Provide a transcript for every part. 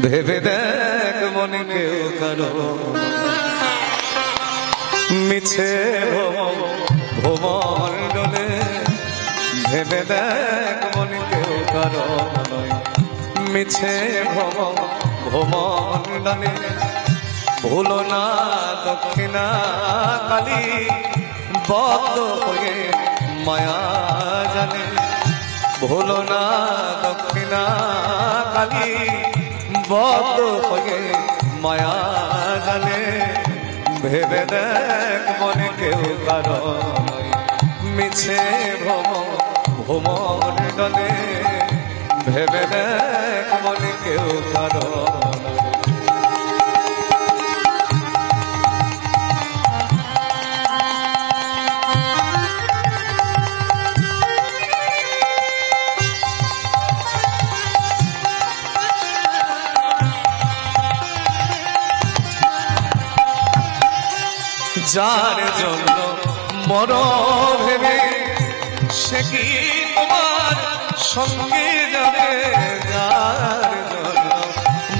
ভেবে দেখ মনে কেউ কারো মিছে ভ্রমণ্ডলে, ভেবে দেখ মনে কেউ কারো মিছে ভ্রমণ্ডলে। ভুলো না দক্ষিণা কালী বদ্ধ হয়ে মায়া জানে, ভুলো না দক্ষিণা কালী বদ্ধ হয়ে মায়া জানে। ভেবে দেখ মনে কেউ কারো মিছে ভ্রমণ্ডলে, ভেবে দেখ মনে কেউ কারো। যার জন্য মর ভেবে সে কি তোমার সঙ্গে যাবে, যার জন্য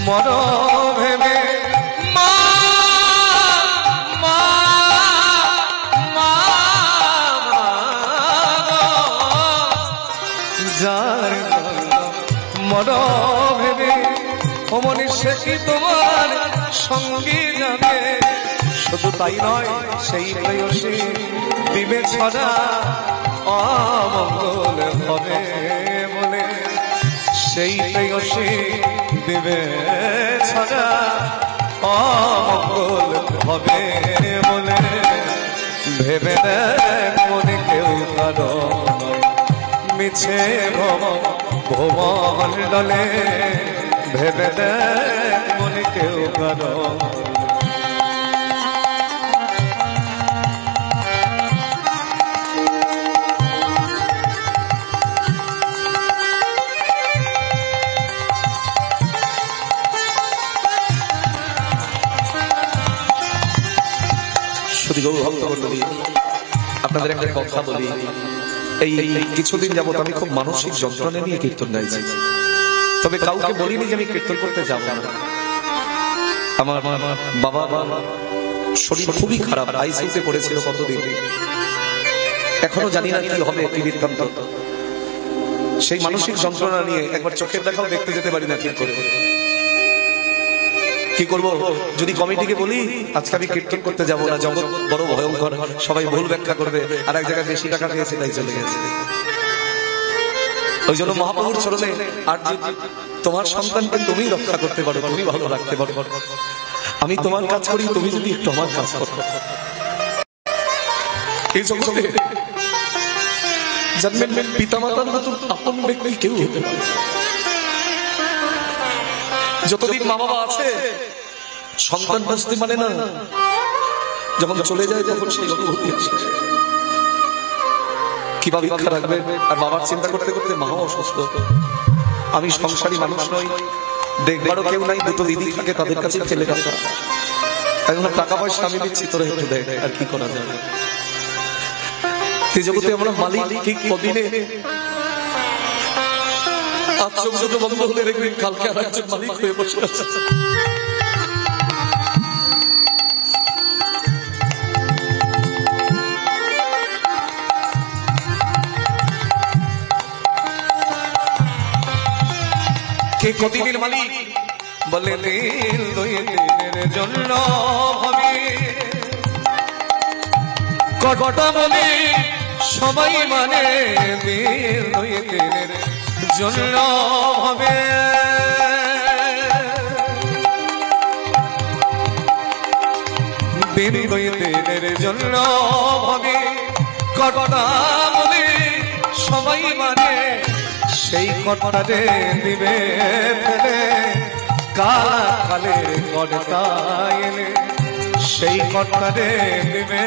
মর ভেবে মা মা মা, যার জন্য মর ভেবে অমনি সে কি তোমার সঙ্গে যাবে। শুধু তাই নয়, সেই প্রেয়সী দিবে ছড়া অমঙ্গল হবে বলে, সেই প্রেয়সী দিবে ছড়া অমঙ্গল হবে বলে। ভেবে দেখ মনে কেউ কারো মিছে ভ্রমণ্ডলে, ভেবে দেখ মনে কেউ কারো। আপনাদের একটা কথা বলি, এই কিছুদিন যাবত আমি খুব মানসিক যন্ত্রণা নিয়ে কীর্তন গাইছি, তবে কাউকে বলিনি যে আমি কীর্তন করতে যাব না। আমার বাবা শরীর খুবই খারাপ, আইসিইউতে পড়েছিল কতদিন, এখনো জানি না কি হবে কি বৃত্তান্ত। সেই মানসিক যন্ত্রণা নিয়ে একবার চোখের দেখাও দেখতে যেতে পারি না ঠিক করে। কি করব, যদি কমিটিকে বলি আজকে আমি কীর্তন করতে যাব না, জগৎ বড় ভয়ঙ্কর, সবাই ভুল ব্যাখ্যা করবে, আর এক জায়গায় বেশি টাকা পেয়েছে তাই চলে গেছে। ওই জন্য মহাপ্রভুর চরণে আর তোমার সন্তানকে তুমি রক্ষা করতে পারো, তুমি ভালো রাখতে পারো, আমি তোমার কাজ করি, তুমি যদি একটু আমার কাজ করো। এই জগতে জন্মের পিতা মাতার মতন আপন ব্যক্তি কেউ হতে পারে। যতদিন মা বাবা আছে সন্তান বুঝতে মানে না, যখন চলে যায় তখন সেই অনুভূতি আসে। কিভাবে ভিক্ষা রাখবে, আর বাবার চিন্তা করতে করতে মাও অসুস্থ। আমি সংসারী মানুষ নই, দেখবারও কেউ নাই, দুটো দিদি থাকে তাদের কাছে ফেলে রাখা। এখন টাকা পয়সা আমি দিচ্ছি, তোরা একটু দেখ, আর কি করা যাবে। এই জগতে আমরা মালিক ঠিক কদিনে, আজ চোখ দুটো বন্ধ হলে দেখবেন কালকে আর একজন মালিক হয়ে বসে আছে। কে কদিনের মালিক বলে, দিন দুই দিনের জন্য ভাবি কটা বলি সবাই মানে, দিন দুই দিনের জন্য ভাবে দিন দুই দিনের জন্য ভাবে কটা বলি সবাই মানে, সেই কটারে দিবে ফেলে কালা কালের কটা এলে, সেই কটারে দিবে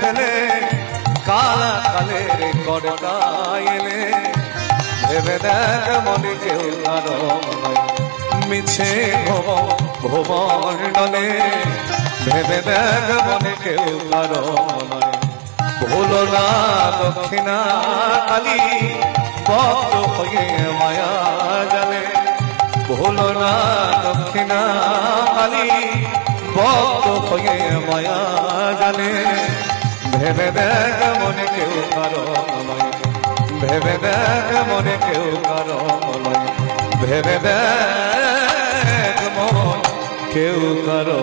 ফেলে কালা কালের কটা এলে। ভেবে দেখ মনে কেউ কারো মিছে ভ্রমণ্ডলে, ভেবে দেখ মনে কেউ কারো। ভুলো না দক্ষিণা কালী বদ্ধ হয়ে মায়া জালে, ভুলো না রাখি না আলি বদ্ধ হয়ে মায়া জানে ভেবে দেখ মনে কেউ কারো আমায় ভেবে দেখ মনে কেউ কারো আমায় ভেবে দেখ মন কেউ কারো